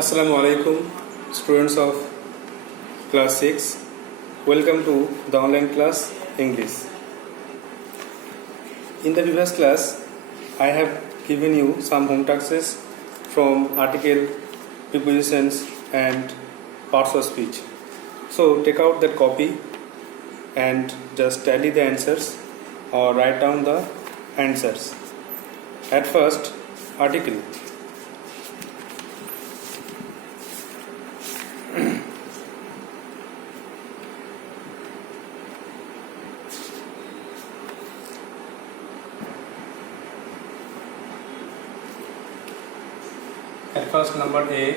Assalamu alaikum, students of class 6. Welcome to the online class English. In the previous class, I have given you some home tasks from article, prepositions and parts of speech. So take out that copy and just tally the answers or write down the answers. At first, article. At first, number A,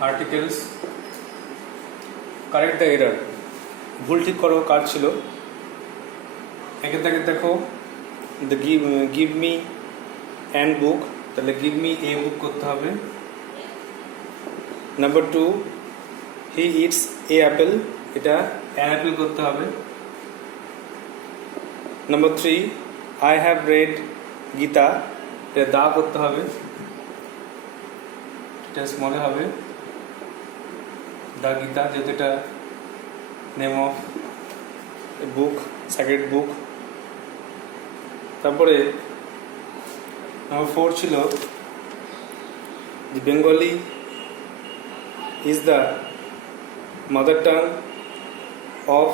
articles. Correct the error. ভুল ঠিক করো কাজ ছিল একে থেকে দেখো the give me an book তাহলে give me a book করতে হবে number 2 he eats a apple এটা an apple করতে হবে number 3 I have read Gita এটা দা করতে হবে এটা স্মলে হবে দা গীতা যেটা এটা name of book secret book তারপরে নাম্বার 4 ছিল the Bengali is the mother tongue of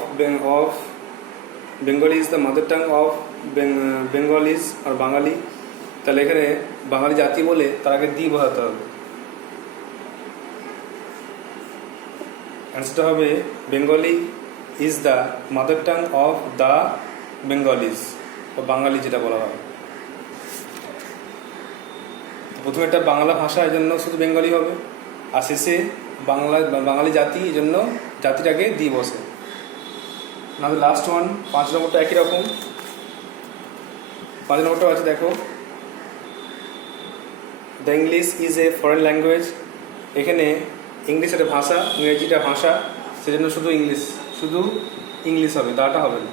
Bengali is the mother tongue of Bengalis আর বাঙালি তাহলে এখানে বাঙালি জাতি বলে তার আগে দি বোঝাতে হবে অ্যান্সারটা হবে Bengali is the mother tongue of the Bengalis বা বাঙালি যেটা বলা হয় প্রথমে একটা বাংলা ভাষা এই জন্য শুধু বেঙ্গলি হবে আর শেষে বাঙালি জাতি এই জন্য জাতিটাকে দি বসে না লাস্ট ওয়ান 5 নম্বরটা একই রকম 5 নম্বরটা আছে দেখো the English is a foreign language এখানে ইংলিশ একটা ভাষা ইংরেজিটা ভাষা সেজন্য শুধু ইংলিশ হবে দাটা হবে না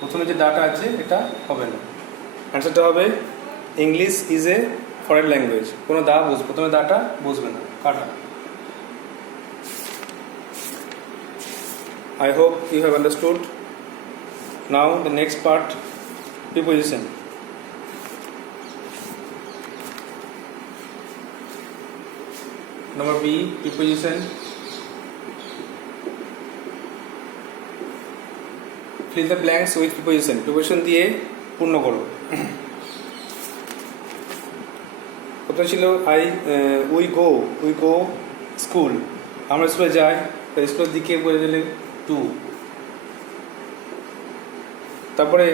প্রথমে যে দাটা আছে এটা হবে না অ্যান্সারটা হবে English is a foreign language কোনো দা বুঝবে প্রথমে দাটা বুঝবে না কাটা I hope you have understood. Now the next part, preposition. Number B, preposition. Fill the blanks with preposition. Preposition দিয়ে পূর্ণ করো প্রথম ছিল উই গো স্কুল আমরা স্কুলে যাই স্কুলের দিকে বলে দিলে টু তারপরে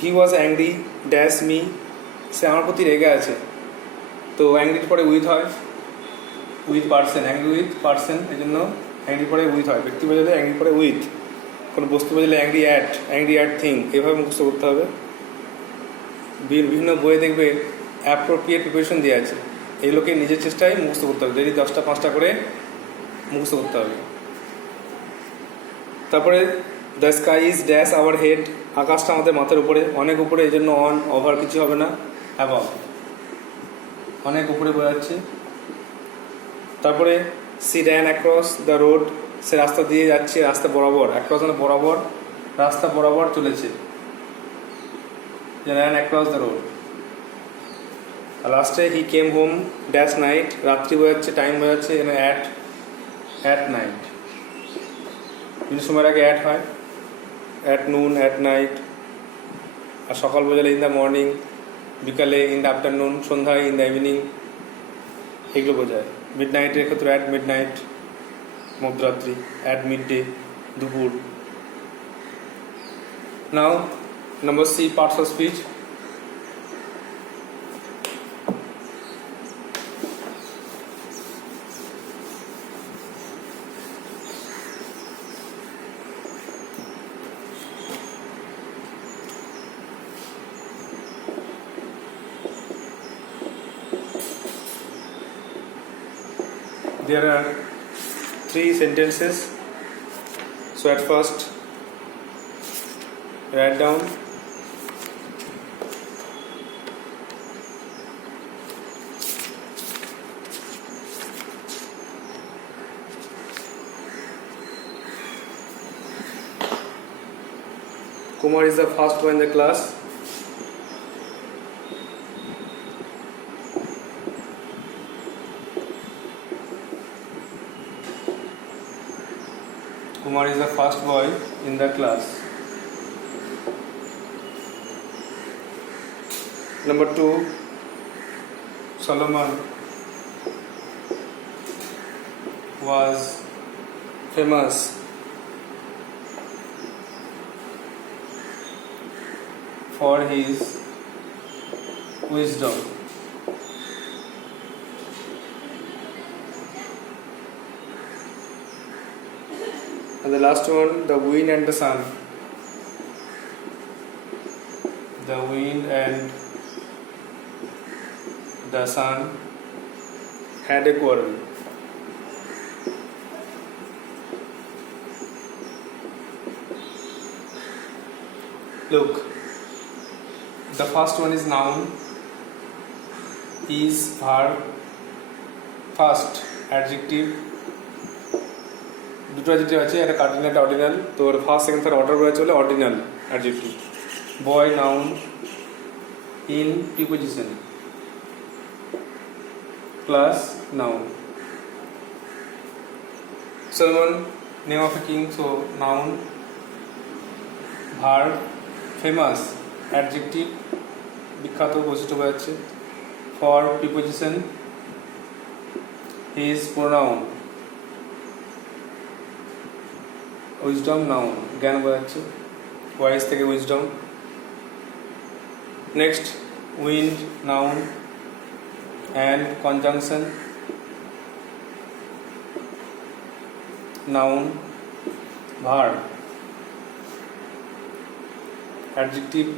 হি ওয়াজ অ্যাংরি ড্যাশ মি সে আমার প্রতি রেগে আছে তো অ্যাংরির পরে উইথ হয় with person angry with person এই জন্য অ্যাংরি পরে উইথ হয় ব্যক্তি বোঝালে অ্যাংরি পরে উইথ কোনো বস্তু বোঝালে অ্যাংরি অ্যাট থিং এভাবে মুখস্থ করতে হবে বিভিন্ন বইয়ে দেখবে অ্যাপ্রোপ্রিয়েট প্রিপারেশন দেওয়া আছে এগুলোকে নিজের চেষ্টায় মুখস্থ করতে হবে ডেলি 10টা 5টা করে মুখস্থ করতে হবে তারপরে the sky is dash our head আকাশটা আমাদের মাথার উপরে অনেক উপরে এই জন্য অন ওভার কিছু হবে না অ্যাবাভ অনেক উপরে বোঝাচ্ছে তারপরে she ran across the road সে রাস্তা দিয়ে যাচ্ছে রাস্তা বরাবর অ্যাক্রস মানে বরাবর রাস্তা বরাবর চলেছে র্যান অ্যাক্রস দ্য রোড আর লাস্টে হি কেম হোম ড্যাশ নাইট রাত্রি বোঝাচ্ছে টাইম বোঝাচ্ছে এখানে অ্যাট নাইট বিভিন্ন সময়ের আগে অ্যাট হয় অ্যাট নুন অ্যাট নাইট আর সকাল বোঝালে ইন দ্য মর্নিং বিকালে ইন দ্য আফটারনুন সন্ধ্যায় ইন দ্য ইভিনিং এগুলো বোঝায় মিড নাইটের ক্ষেত্রে অ্যাট মিড নাইট মধ্যরাত্রি অ্যাট মিড ডে দুপুর now number C parts of speech There are 3 sentences. So at first, write down Umar is the first boy in the class. Umar is the first boy in the class. Number 2, Solomon was famous for his wisdom. And the last one, the wind and the sun. The wind and the sun had a quarrel. Look, the first one is noun, is, verb, first adjective, দুটো adjective আছে, একটা cardinal একটা ordinal. তো first second third order বলে চলে ordinal adjective. Boy noun, in preposition, plus noun. Solomon, name of a king, so noun, verb, famous adjective, বিখ্যাত বৈশিষ্ট্য বোঝাচ্ছে, for preposition, his pronoun, wisdom noun, জ্ঞান বোঝাচ্ছে, wise থেকে wisdom. Next, wind noun and conjunction, noun, verb, adjective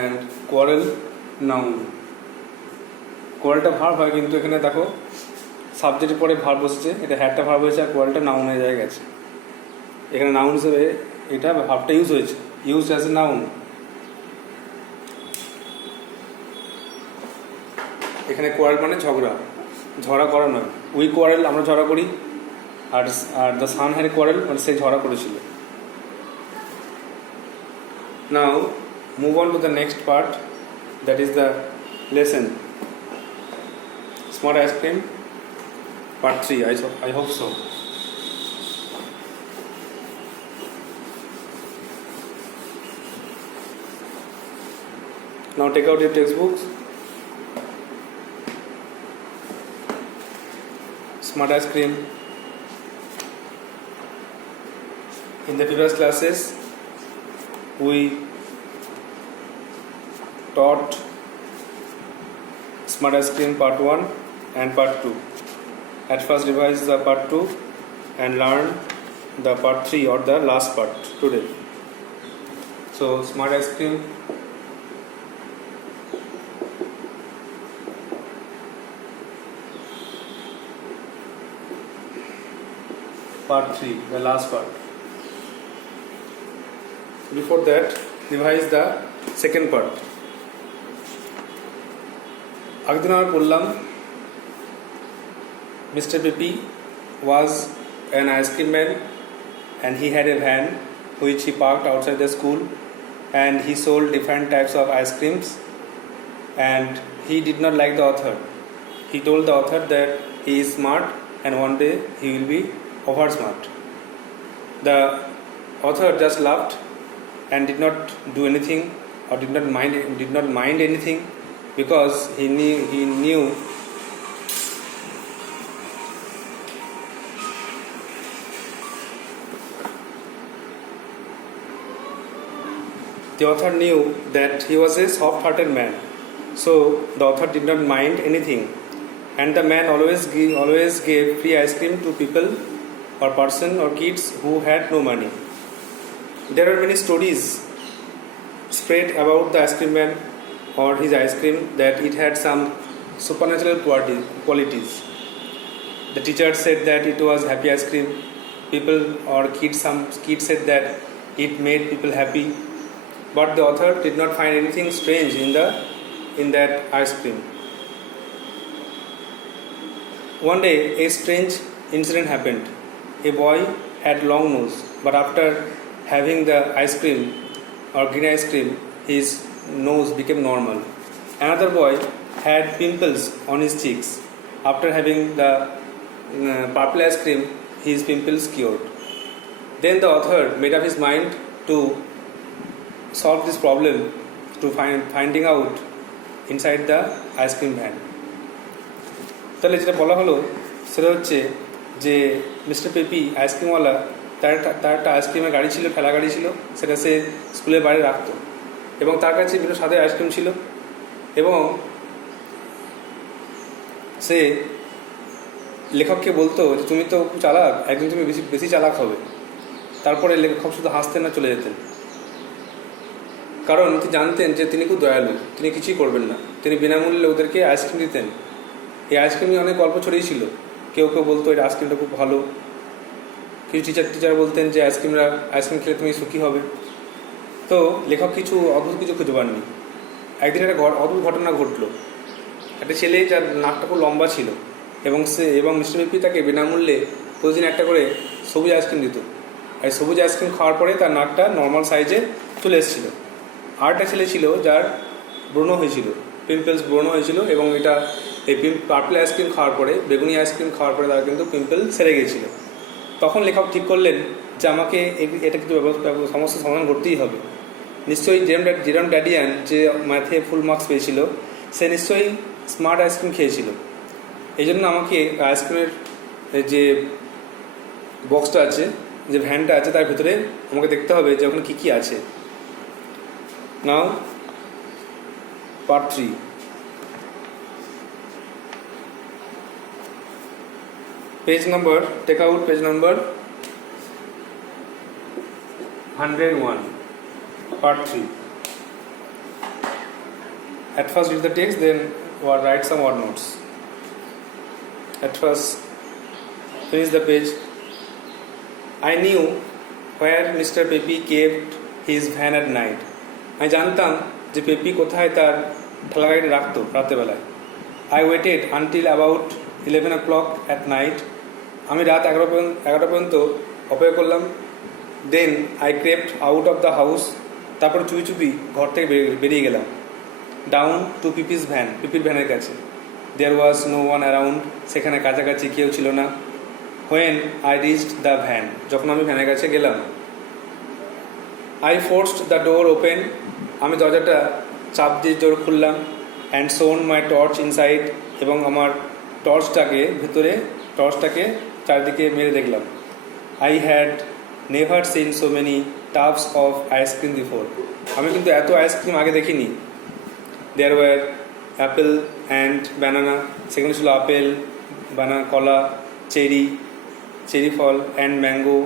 and quarrel noun. কোয়ারেলটা verb হয়, কিন্তু এখানে দেখো সাবজেক্টের পরে ভার্ব বসেছে, এটা হ্যাডটা ভার্ব হয়েছে আর কোয়ারেলটা নাউন হয়ে যায় গেছে। এখানে নাউন হিসেবে এটা ভার্বটা ইউজ হয়েছে, ইউজ অ্যাজ এ নাউন। এখানে কোয়ারেল মানে ঝগড়া, ঝগড়া করা নয়। উই কোয়ারেল, আমরা ঝগড়া করি, আর দ্য সান হ্যাড কোয়ারেল মানে সে ঝগড়া করেছিল। Now move on to the next part, that is the lesson smart ice cream part 3. I hope so. Now take out your textbooks. Smart ice cream. In the previous classes, we taught Smart ice cream part 1 and part 2. At first revise the part 2 and learn the part 3 or the last part today. So smart ice cream, part 3, the last part. Before that, revise the second part. আগের দিন আমরা বললাম Mr. Pepe was an ice cream man and he had a van which he parked outside the school, and he sold different types of ice creams, and he did not like the author. He told the author that he is smart and one day he will be over smart. The author just laughed and did not do anything or did not mind anything, because he knew the author knew that he was a soft-hearted man, so the author did not mind anything, and the man always gave free ice cream to people or person or kids who had no money. There are many stories spread about the ice cream man or his ice cream that it had some supernatural qualities. The teacher said that it was happy ice cream. Some kids said that it made people happy. But the author did not find anything strange in that ice cream. One day, a strange incident happened. A boy had long nose, but after having the ice cream or green ice cream, his nose became normal. Another boy had pimples on his cheeks. After having the purple ice cream, his pimples cured. Then the author made up his mind to solve this problem, to finding out inside the ice cream van. তাহলে যেটা বলা হলো সেটা হচ্ছে যে mister peppy আইসক্রিমওয়ালা তার একটা আইসক্রিমের গাড়ি ছিল, ঠেলা গাড়ি ছিল, সেটা সে স্কুলের বাইরে রাখতো এবং তার কাছে বিভিন্ন স্বাদের আইসক্রিম ছিল এবং সে লেখককে বলতো যে তুমি তো চালাক, একদিন তুমি বেশি বেশি চালাক হবে। তারপরে লেখক শুধু হাসতেন না চলে যেতেন, কারণ তিনি জানতেন যে তিনি খুব দয়ালু, তিনি কিছুই করবেন না, তিনি বিনামূল্যে ওদেরকে আইসক্রিম দিতেন। এই আইসক্রিম নিয়ে অনেক গল্প ছড়িয়েছিল, কেউ কেউ বলতো এই আইসক্রিমটা খুব ভালো, কিছু টিচার বলতেন যে আইসক্রিম খেলে তুমি সুখী হবে। তো লেখক কিছু অদ্ভুত কিছু খুঁজে পাননি। একদিন একটা অদ্ভুত ঘটনা ঘটলো। একটা ছেলে যার নাকটা খুব লম্বা ছিল এবং মিস্টার পেপি তাকে বিনামূল্যে প্রতিদিন একটা করে সবুজ আইসক্রিম দিত। আর সবুজ আইসক্রিম খাওয়ার পরে তার নাকটা নর্মাল সাইজে চলে এসেছিল। আর একটা ছেলে ছিল যার ব্রণ হয়েছিল, পিম্পলস ব্রণ হয়েছিল এবং এই পার্পল আইসক্রিম খাওয়ার পরে, বেগুনি আইসক্রিম খাওয়ার পরে তার কিন্তু পিম্পল সেরে গিয়েছিল। তখন লেখক ঠিক করলেন যে আমাকে এটা কিছু সমস্যার সমাধান করতেই হবে। নিশ্চয়ই জেরম ড্যাডিয়ান যে ম্যাথে ফুল মার্কস পেয়েছিল, সে নিশ্চয়ই স্মার্ট আইসক্রিম খেয়েছিল। এই জন্য আমাকে আইসক্রিমের যে বক্সটা আছে, যে ভ্যানটা আছে, তার ভিতরে আমাকে দেখতে হবে যে ওখানে কী কী আছে। নাও part 3। Page number, take out page number 101, part 3. At first read the text, then write some word notes. At first finish the page. I knew where Mr. Pepe kept his van at night. আমি জানতাম যে peppy কোথায় তার ঠেলা গাড়ি রাখতো রাতেবেলায়। I waited until about 11 o'clock at night. আমি রাত 11 পর্যন্ত অপেক্ষা করলাম। Then I crept out of the house. তারপর চুপি চুপি ঘর থেকে বেরিয়ে গেলাম। ডাউন টু পিপির ভ্যানের কাছে। দেয়ার ওয়াজ নো ওয়ান অ্যারাউন্ড। সেখানে কাছাকাছি কেউ ছিল না। When I reached the van. যখন আমি ভ্যানের কাছে গেলাম। I forced the door open. আমি দরজাটা চাপ দিয়ে জোর খুললাম। অ্যান্ড শোন মাই টর্চ ইনসাইড। এবং আমার টর্চটাকে চারদিকে মেরে দেখলাম। I had never seen so many tubs of ice cream before. আমি কিন্তু এত আইসক্রিম আগে দেখিনি। There were apple and banana. সেখানে ছিল আপেল, বানানা, কলা, চেরি ফল, অ্যান্ড ম্যাঙ্গো,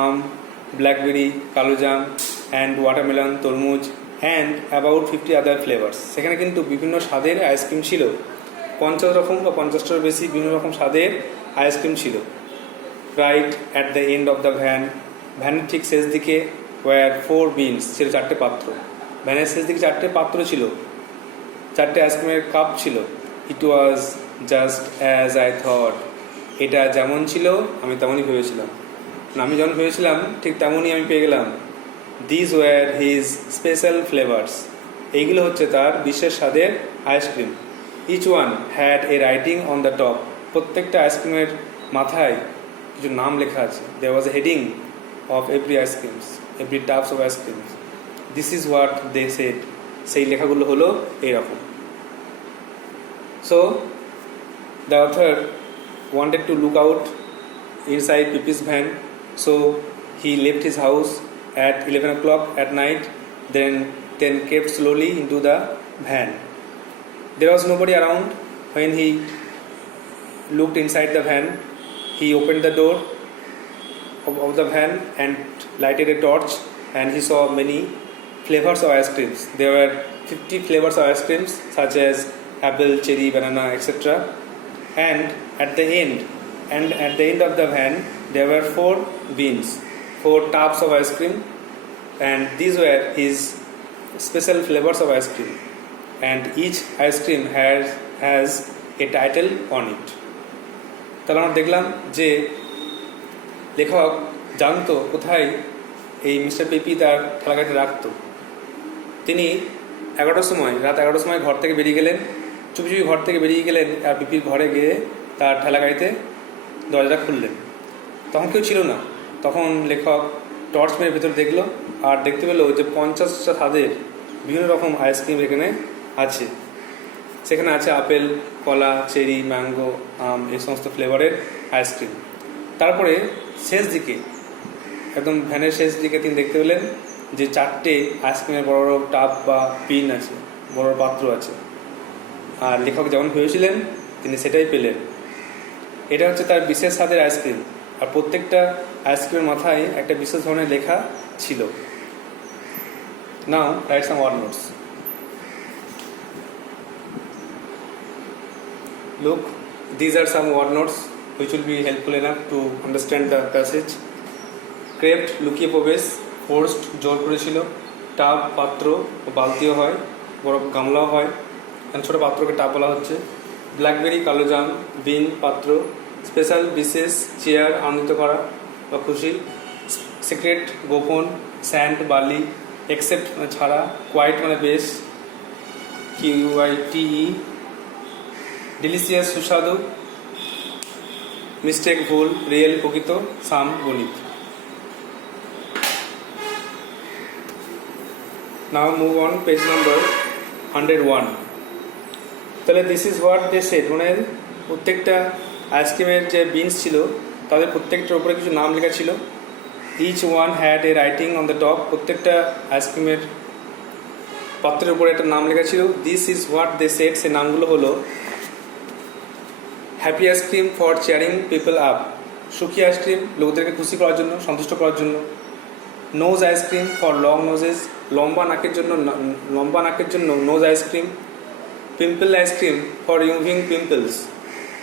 আম, ব্ল্যাকবেরি, কালোজাম, অ্যান্ড ওয়াটারমেলন, তরমুজ, অ্যান্ড অ্যাবাউট 50 আদার ফ্লেভার্স। সেখানে কিন্তু বিভিন্ন স্বাদের আইসক্রিম ছিল। 50 রকম বা 50টার বেশি বিভিন্ন রকম স্বাদের আইসক্রিম ছিল। Right at the end of the ভ্যানের ঠিক শেষ দিকে ওয়ার 4 বিনস, ছিল 4টে পাত্র। ভ্যানের শেষ দিকে 4টে পাত্র ছিল, 4টে আইসক্রিমের কাপ ছিল। It was just as I thought. এটা যেমন ছিল আমি তেমনই ভেবেছিলাম। আমি যেমন ভেবেছিলাম ঠিক তেমনই আমি পেয়ে গেলাম। This were his special flavours. এইগুলো হচ্ছে তার বিশেষ স্বাদের ice cream. Each one had a writing on the top. প্রত্যেকটা আইসক্রিমের মাথায় কিছু নাম লেখা আছে। There was a heading of every ice creams, every tops of ice creams. This is what they said. So লেখাগুলো হলো এইরকম। সো দ্য অথর wanted to look out inside Pepe's van, so he left his house at 11 o'clock at night, then crept slowly into the van. There was nobody around. When he looked inside the van, he opened the door of the van and lighted a torch, and he saw many flavors of ice creams. There were 50 flavors of ice creams such as apple, cherry, banana, etc. And at the end of the van there were 4 bins, 4 tubs of ice cream, and these were his special flavors of ice cream, and each ice cream has a title on it. তাহলে আমরা দেখলাম যে লেখক জানতো কোথায় এই mister পিপি তার ঠেলাগাড়িটা রাখতো। তিনি রাত 11টার সময় ঘর থেকে বেরিয়ে গেলেন, চুপি চুপি ঘর থেকে বেরিয়ে গেলেন আর পিপির ঘরে গিয়ে তার ঠেলাগাড়িতে দরজাটা খুললেন। তখন কেউ ছিল না। তখন লেখক টর্চ মেরে ভেতরে দেখলো আর দেখতে পেলো যে 50টা স্বাদের বিভিন্ন রকম আইসক্রিম এখানে আছে। সেখানে আছে আপেল, কলা, চেরি, ম্যাঙ্গো, আম, এই সমস্ত ফ্লেভারের আইসক্রিম। তারপরে শেষ দিকে, একদম ভ্যানের শেষ দিকে তিনি দেখতে পেলেন যে 4টে আইসক্রিমের বড় বড় টাব বা পিন আছে, বড় পাত্র আছে। আর লেখক যেমন ভেবেছিলেন তিনি সেটাই পেলেন। এটা হচ্ছে তার বিশেষ স্বাদের আইসক্রিম, আর প্রত্যেকটা আইসক্রিমের মাথায় একটা বিশেষ ধরনের লেখা ছিল। Now write some word notes. Look, these are some word notes which will be helpful enough to understand the passage. Craved, লুকিয়ে প্রবেশ। ফোর্সড, জোর করেছিল। টাব, পাত্র ও বালতিও হয়, বড় গামলাও হয়, ছোটো পাত্রকে টাব বলা হচ্ছে। ব্ল্যাকবেরি, কালো জাম। বিন, পাত্র। স্পেশাল, বিশেষ। চেয়ার, আনন্দিত করা বা খুশি। সিক্রেট, গোপন। স্যান্ড, বালি। এক্সেপ্ট মানে ছাড়া। কোয়াইট মানে বেশ, QUITE। ডিলিশিয়াস, সুস্বাদু। মিস্টেক, ভুল। রিয়েল, প্রকৃত। সাম, গণিত। Now move on, page number 101। তাহলে this is what they said, মানে প্রত্যেকটা আইসক্রিমের যে বিনস ছিল তাদের প্রত্যেকটার উপরে কিছু নাম লেখা ছিল। Each one had a writing on the top, প্রত্যেকটা আইসক্রিমের পাত্রের উপরে একটা নাম লেখা ছিল। This is what they said, সে নামগুলো হলো: happy ice cream for cheering people up, সুখী আইসক্রিম লোকদেরকে খুশি করার জন্য, সন্তুষ্ট করার জন্য। Nose ice cream for long noses, লম্বা নাকের জন্য nose ice cream. Pimple ice cream for removing pimples,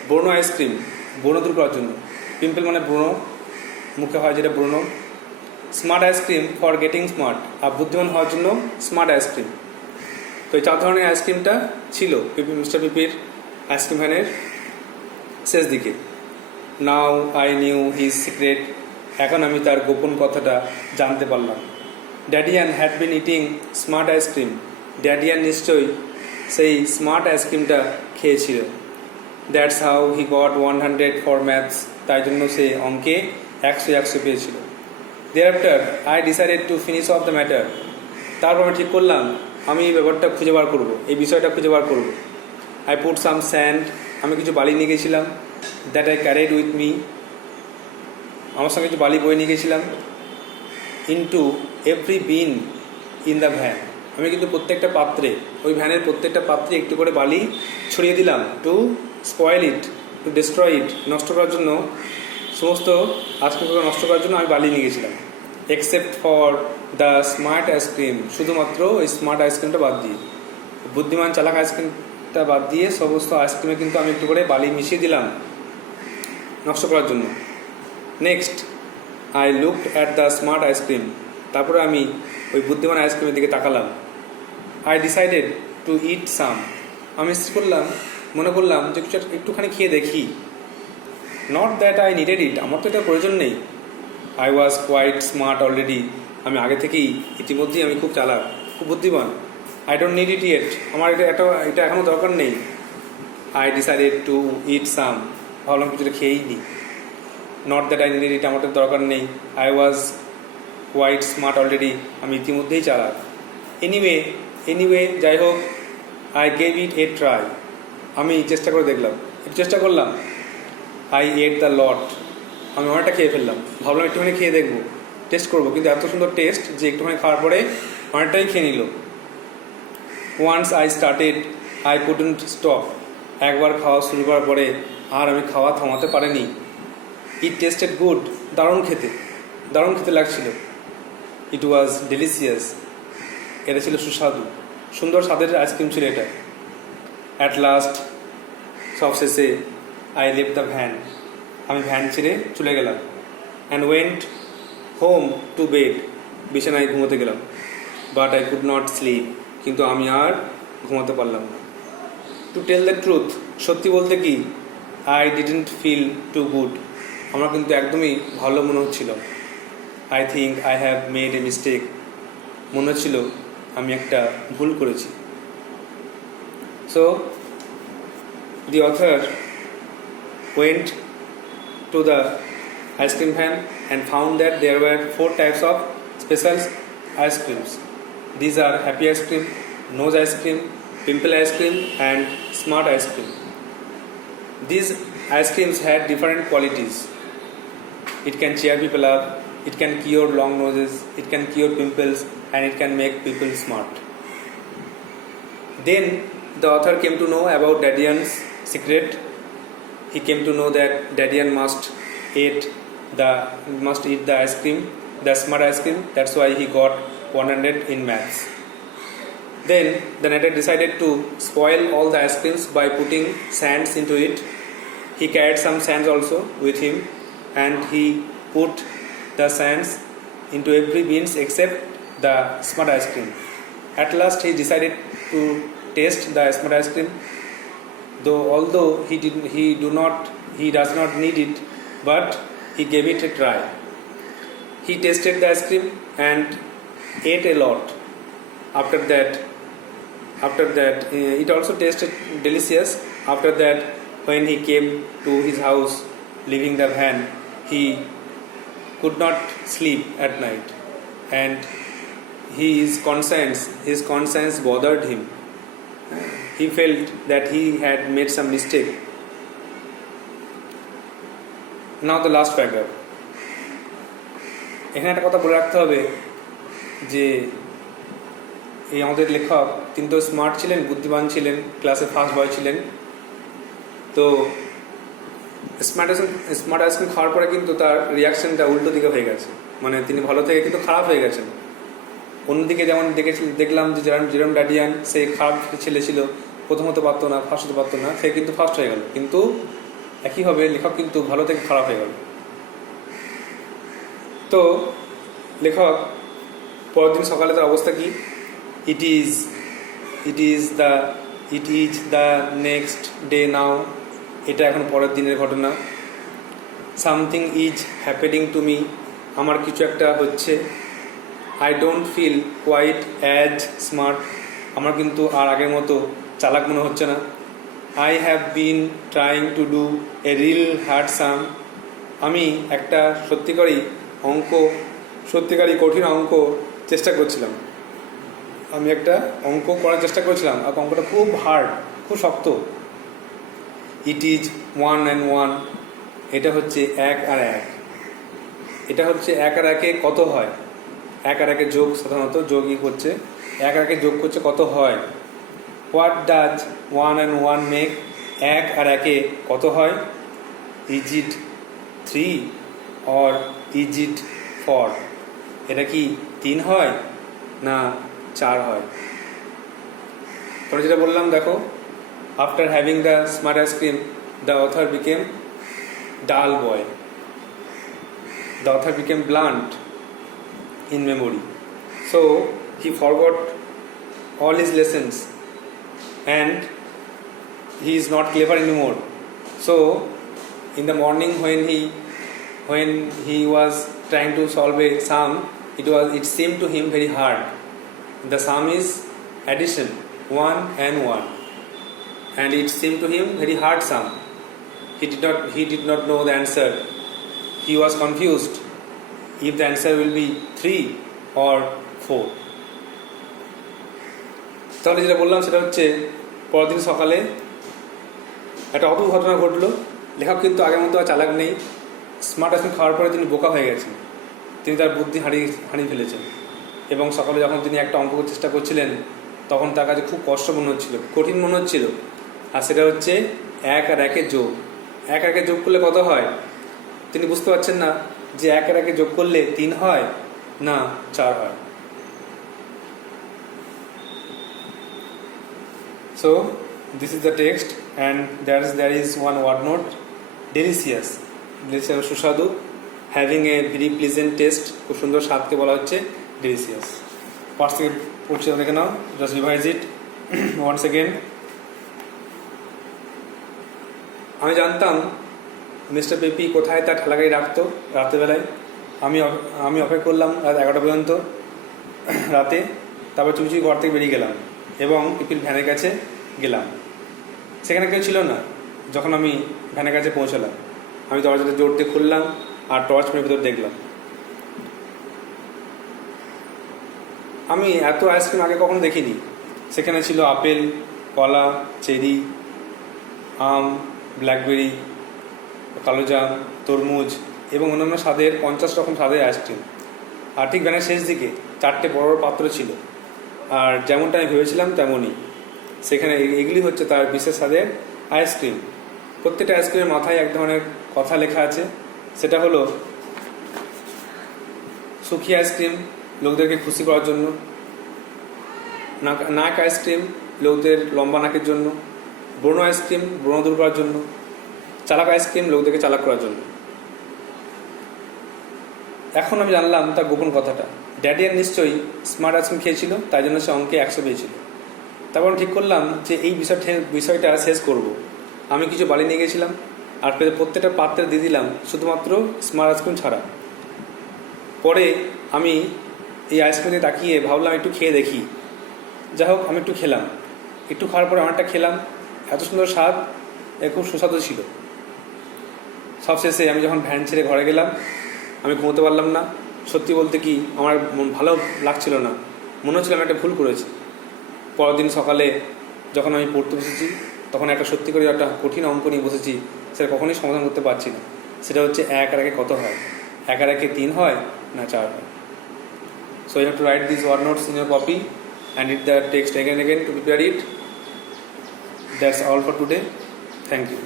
ব্রণ আইসক্রিম ব্রণ দূর করার জন্য। পিম্পল মানে ব্রণ, মুখে হয় যেটা ব্রণ। Smart ice cream for getting smart, আর বুদ্ধিমান হওয়ার জন্য স্মার্ট আইসক্রিম। তো এই 4 ধরনের আইসক্রিমটা ছিল মিস্টার পিপির আইসক্রিম ভ্যানের শেষ দিকে। Now I knew his secret, এখন আমি তার গোপন কথাটা জানতে পারলাম। ড্যাডিয়ান had been eating smart ice cream, ড্যাডিয়ান নিশ্চয়ই সেই স্মার্ট আইসক্রিমটা খেয়েছিল। That's how he got 100 for maths, তাই জন্য সে অঙ্কে 100 পেয়েছিল। Thereafter I decided to finish off the matter, তারপর আমি ঠিক করলাম আমি এই ব্যাপারটা খুঁজে বার করবো, এই বিষয়টা খুঁজে বার করবো। আই পুট সাম স্যান্ড, আমি কিছু বালি নিয়ে গেছিলাম। That I carried with me, আমার সঙ্গে কিছু বালি বয়ে নিয়ে গেছিলাম। Into every been in the van, আমি কিন্তু প্রত্যেকটা পাত্রে, ওই ভ্যানের প্রত্যেকটা পাত্রে একটু করে বালি ছড়িয়ে দিলাম। To spoil it, to destroy it, নষ্ট করার জন্য, সমস্ত আইসক্রিমগুলো নষ্ট করার জন্য আমি বালি নিয়ে গেছিলাম। Except for the smart ice cream, শুধুমাত্র ওই স্মার্ট আইসক্রিমটা বাদ দিয়ে, বুদ্ধিমান চালাক আইসক্রিমটা বাদ দিয়ে সমস্ত আইসক্রিমে কিন্তু আমি একটু করে বালি মিশিয়ে দিলাম নষ্ট করার জন্য। Next I looked at the smart ice cream, তারপরে আমি ওই বুদ্ধিমান আইসক্রিমের দিকে তাকালাম। I decided to eat some, আমি মনে করলাম যে একটুখানি খেয়ে দেখি। Not that I needed it, আমার তো এটা প্রয়োজন নেই। I was quite smart already, আমি আগে থেকেই ইতিমধ্যেই আমি খুব চালাক, খুব বুদ্ধিমান। I don't need it yet, আমার এটা এখনও দরকার নেই। I decided to eat some, ভাবলাম কিছুটা খেয়েই নিই। Not that I need it, আমার তো দরকার নেই। I was quite smart already, আমি ইতিমধ্যেই চালাক। এনিওয়ে যাই হোক, I gave it a try, আমি চেষ্টা করে দেখলাম, একটু চেষ্টা করলাম। আই এট দ্য লট, আমি অনেকটা খেয়ে ফেললাম। ভাবলাম একটুখানি খেয়ে দেখবো, টেস্ট করবো, কিন্তু এত সুন্দর টেস্ট যে একটুখানি খাওয়ার পরে অনেকটাই খেয়ে নিল। Once I started I couldn't stop, একবার খাওয়া শুরু করার পরে আর আমি খাওয়া থামাতে পারিনি। ইট টেস্টেড গুড, দারুণ খেতে লাগছিল। ইট ওয়াজ ডেলিশিয়াস, এটা ছিল সুস্বাদু, সুন্দর স্বাদের আইসক্রিম ছিল এটা। অ্যাট লাস্ট, সবশেষে, আই লেফট দ্য ভ্যান, আমি ভ্যান ছেড়ে চলে গেলাম। And went home to bed, বিছানায় ঘুমোতে গেলাম। But I could not slip, কিন্তু আমি আর ঘুমাতে পারলাম না। টু টেল দ্য ট্রুথ, সত্যি বলতে কি, I didn't feel too good, আমার কিন্তু একদমই ভালো মনে হচ্ছিল। I think I have made a mistake. মনে হচ্ছিল আমি একটা ভুল করেছি. So the author went to the ice cream van and found that there were 4 types of special ice creams. These are happy ice cream, nose ice cream, pimple ice cream and smart ice cream. These ice creams had different qualities. It can cheer people up, it can cure long noses, it can cure pimples and it can make people smart. Then the author came to know about Dadian's secret. He came to know that Dadian must eat the ice cream, the smart ice cream. That's why he got 100 in maths. Then the narrator decided to spoil all the ice creams by putting sands into it. He carried some sands also with him and he put the sands into every beans except the smart ice cream. At last he decided to taste the smart ice cream, although he does not need it, but he gave it a try. He tasted the ice cream and ate a lot. After that it also tasted delicious. After that, when he came to his house leaving the van, he could not sleep at night and his conscience bothered him. He felt that he had made some mistake. Now the last paragraph. এখানে একটা কথা বলে রাখতে হবে যে এই আমাদের লেখক তিনি তো স্মার্ট ছিলেন, বুদ্ধিমান ছিলেন, ক্লাসে ফার্স্ট বয় ছিলেন. তো স্মার্ট আইসক্রিম খাওয়ার পরে কিন্তু তার রিয়াকশনটা উল্টো দিকে হয়ে গেছে, মানে তিনি ভালো থেকে কিন্তু খারাপ হয়ে গেছেন. অন্যদিকে যেমন দেখলাম যে যেরকম ডাডিয়ান সে খারাপ ছেলে ছিল, প্রথমত পারতো না, ফার্স্ট হতে পারতো না, সে কিন্তু ফার্স্ট হয়ে গেল. কিন্তু একইভাবে লেখক কিন্তু ভালো থেকে খারাপ হয়ে গেল. তো লেখক পরের দিন সকালে তার অবস্থা কি? It is the next day now. এটা এখন পরের দিনের ঘটনা. Something is happening to me. আমার কিছু একটা হচ্ছে. I don't feel quite as smart. আমার কিন্তু আর আগের মতো চালাক মনে হচ্ছে না. I have been trying to do a real hard sum. আমি একটা সত্যিকারই কঠিন অঙ্ক চেষ্টা করছিলাম. আমি একটা অঙ্ক করার চেষ্টা করছিলাম আর অঙ্কটা খুব হার্ড, খুব শক্ত. It is 1 and 1. এটা হচ্ছে 1 আর 1. এটা হচ্ছে 1 আর 1 কত হয়? 1 আর 1 যোগ, সাধারণত যোগই করছে. 1 আর 1 যোগ করছে কত হয়? What does 1 and 1 make? 1 আর 1 কত হয়? Is it 3 or is it 4? এটা কি 3 হয় না 4 হয়? তোমরা যেটা বললাম দেখো, after having the smart ice cream, the author became dull boy. The author became blunt in memory. So he forgot all his lessons and he is not clever anymore. So in the morning when he was trying to solve a sum, it seemed to him very hard. The sum is addition, 1 and 1. And it seemed to him very hard sum. He did not know the answer. He was confused if the answer will be 3 or 4. তাহলে যেটা বললাম সেটা হচ্ছে পরদিন সকালে একটা অদ্ভুত ঘটনা ঘটলো. লেখক কিন্তু আগের মতো আর চালাক নেই. স্মার্ট আইসক্রিম খাওয়ার পরে তিনি বোকা হয়ে গেছেন. তিনি তার বুদ্ধি হারিয়ে ফেলেছেন. এবং সকালে যখন তিনি একটা অঙ্ক চেষ্টা করছিলেন তখন তার কাছে খুব কষ্ট মনে হচ্ছিল, কঠিন মনে হচ্ছিল. আর সেটা হচ্ছে 1 আর 1 যোগ. 1 আর 1 যোগ করলে কত হয়? তিনি বুঝতে পারছেন না যে 1 আর 1 যোগ করলে 3 হয় না 4 হয়. So this is the text and there is one word note. Delicious. সুস্বাদু. Having a very pleasant taste. খুব সুন্দর স্বাদকে বলা হচ্ছে delicious. পার্টস থেকে পড়ছি দেখে নাও. Just revise it once again. আমি জানতাম মিস্টার পেপি কোথায় তার ঠেলাগাড়ি রাখতো রাত্রেবেলায়. আমি অপেক্ষা করলাম রাত 11টা পর্যন্ত রাতে। তারপর চুপি ঘর থেকে বেরিয়ে গেলাম এবং পিপির ভ্যানের কাছে গেলাম। সেখানে কেউ ছিল না। যখন আমি ভ্যানের কাছে পৌঁছালাম, আমি দরজাটা জোর দিয়ে খুললাম আর টর্চ মেরে ভেতর দেখলাম। আমি এত আইসক্রিম আগে কখনো দেখিনি। সেখানে ছিল আপেল, কলা, চেরি, আম, ব্ল্যাকবেরি, কালোজাম, তরমুজ এবং অন্যান্য স্বাদের 50 রকম স্বাদের আইসক্রিম। আর ঠিক ভ্যানের শেষ দিকে 4টে বড় বড় পাত্র ছিল, আর যেমনটা আমি ভেবেছিলাম তেমনই। সেখানে এগুলি হচ্ছে তার বিশেষ স্বাদের আইসক্রিম। প্রত্যেকটা আইসক্রিমের মাথায় এক ধরনের কথা লেখা আছে। সেটা হলো সুখী আইসক্রিম, লোকদেরকে খুশি করার জন্য; নাক আইসক্রিম, লোকদের লম্বা নাকের জন্য; ব্রণ আইসক্রিম, ব্রণ দূর করার জন্য; চালাক আইসক্রিম, লোকদেরকে চালাক করার জন্য। এখন আমি জানলাম তার গোপন কথাটা। ড্যাডিয়ান নিশ্চয়ই স্মার্ট আইসক্রিম খেয়েছিল, তাই জন্য সে অঙ্কে 100 পেয়েছিল। তারপর ঠিক করলাম যে এই বিষয়টা শেষ করব। আমি কিছু বালি নিয়ে গেছিলাম আর প্রত্যেকটা পাত্রে দিয়ে দিলাম, শুধুমাত্র স্মার্ট আইসক্রিম ছাড়া। পরে আমি এই আইসক্রিমে তাকিয়ে ভাবলাম একটু খেয়ে দেখি। যাই হোক, আমি একটু খেলাম। একটু খাওয়ার পরে অনেকটা খেলাম। এত সুন্দর স্বাদ, খুব সুস্বাদু ছিল। সবশেষে আমি যখন ভ্যান ছেড়ে ঘরে গেলাম, আমি ঘুমোতে পারলাম না। সত্যি বলতে কি, আমার ভালো লাগছিল না। মনে হচ্ছিল আমি একটা ভুল করেছি। পরের দিন সকালে যখন আমি পড়তে বসেছি, তখন সত্যি করে একটা কঠিন অঙ্ক নিয়ে বসেছি। সেটা কখনোই সমাধান করতে পারছি না। সেটা হচ্ছে 1 আর 1 কত হয়? 1 আর 1 3 হয় না 4 হয়? So you have to write these word notes in your copy and read the text again and again to prepare it. That's all for today. Thank you.